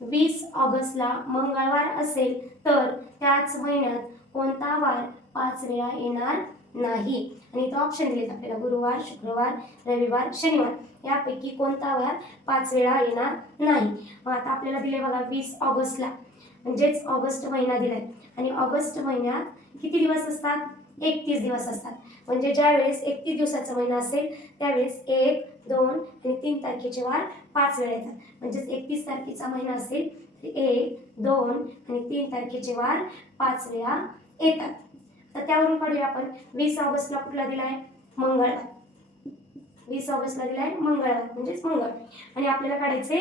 वीस ऑगस्टला मंगळवार असेल तर त्याच महिन्यात कोणता वार पाच वेळा येणार नाही? आणि तो ऑप्शन दिलेत आपल्याला गुरुवार शुक्रवार रविवार शनिवार. यापैकी कोणता वार पाच वेळा येणार नाही? मग आता आपल्याला दिले बघा वीस ऑगस्टला. म्हणजेच ऑगस्ट महिना दिलाय. आणि ऑगस्ट महिन्यात किती दिवस असतात? एकतीस दिवस असतात. म्हणजे ज्या वेळेस एकतीस दिवसाचा महिना असेल त्यावेळेस एक दोन तीन तारखेचे वार पाच वेळा येतात. म्हणजेच एकतीस तारखेचा महिना असेल एक दोन आणि तीन तारखेचे वार पाच वेळा येतात. तर त्यावरून काढूया आपण. वीस ऑगस्टला कुठला आहे? मंगळवार. वीस ऑगस्टला आहे मंगळवार म्हणजेच मंगळ. आणि आपल्याला काढायचे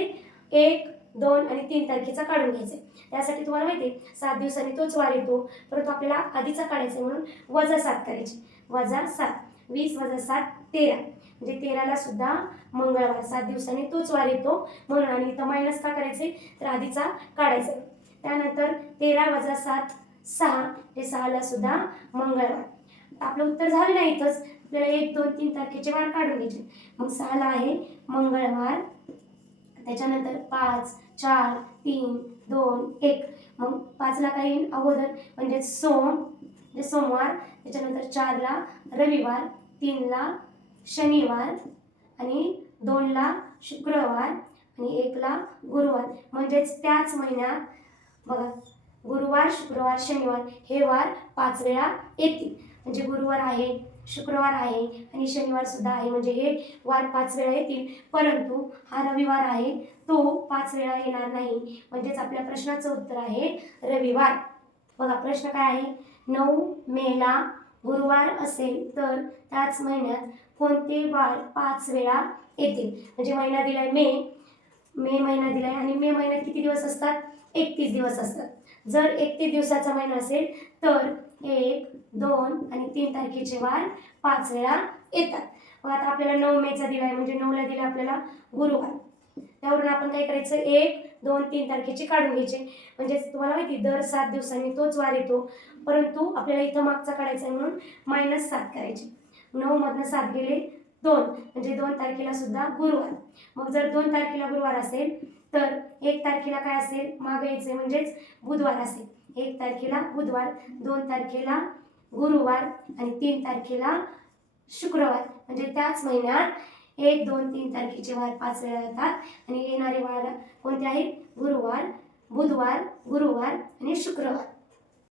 एक दोन आणि तीन तारखेचा काढून घ्यायचे. त्यासाठी तुम्हाला माहिती आहे सात दिवसांनी तोच वार येतो. परंतु आपल्याला आधीचा काढायचा म्हणून वजा सात करायचे. वजा सात. वीस वजा सात तेरा. म्हणजे तेराला सुद्धा मंगळवार सात दिवसांनी तोच वार येतो. म्हणून आणि इथं मायनस का करायचे? तर आधीचा काढायचा. त्यानंतर तेरा वजा सात सहा. हे सहाला सुद्धा मंगळवार. आपलं उत्तर झालं नाही इथंच. आपल्याला एक दोन तीन तारखेचे वार काढून घ्यायचे. मग सहाला आहे मंगळवार. त्याच्यानंतर पाच चार तीन दोन एक. मग पाचला काही अगोदर. म्हणजे सोम म्हणजे सोमवार त्याच्यानंतर चारला रविवार तीनला शनिवार आणि दोनला शुक्रवार आणि एकला गुरुवार. म्हणजेच त्याच महिन्यात बघा गुरुवार शुक्रवार शनिवार हे वार पाच वेळा येतील. म्हणजे गुरुवार आहे शुक्रवार आहे आणि शनिवार सुद्धा आहे. म्हणजे हे वार पाच वेळा येतील. परंतु हा रविवार आहे तो पाच वेळा येणार नाही. म्हणजेच आपल्या प्रश्नाचं उत्तर आहे रविवार. बघा प्रश्न काय आहे? नऊ मेला गुरुवार असेल तर त्याच महिन्यात कोणते वार पाच वेळा येतील? म्हणजे महिना दिलाय मे मे महिना दिलाय आणि मे महिन्यात किती दिवस असतात? एकतीस दिवस असतात. जर एकतीस दिवसाचा महिना असेल तर एक दोन आणि तीन तारखेचे वार पाच वेळा येतात. मग आता आपल्याला नऊ मेचा दिलाय म्हणजे नऊला दिला आपल्याला गुरुवार. त्यावरून आपण काय करायचं? एक दोन तीन तारखेचे काढून घ्यायचे. म्हणजे तुम्हाला माहिती दर सात दिवसांनी तोच वार येतो. परंतु आपल्याला इथं मागचा काढायचा आहे म्हणून मायनस सात करायचे. नऊ मधनं सात गेले दोन. म्हणजे दोन तारखेला सुद्धा गुरुवार. मग जर दोन तारखेला गुरुवार असेल तर एक तारखेला काय असेल? मागे यायचे म्हणजेच बुधवार असेल. एक तारखेला बुधवार दोन तारखेला गुरुवार आणि तीन तारखेला शुक्रवार. म्हणजे त्याच महिन्यात एक दोन तीन तारखेचे वार पाच वेळा येतात. आणि येणारे वार कोणते आहेत? गुरुवार बुधवार गुरुवार आणि शुक्रवार.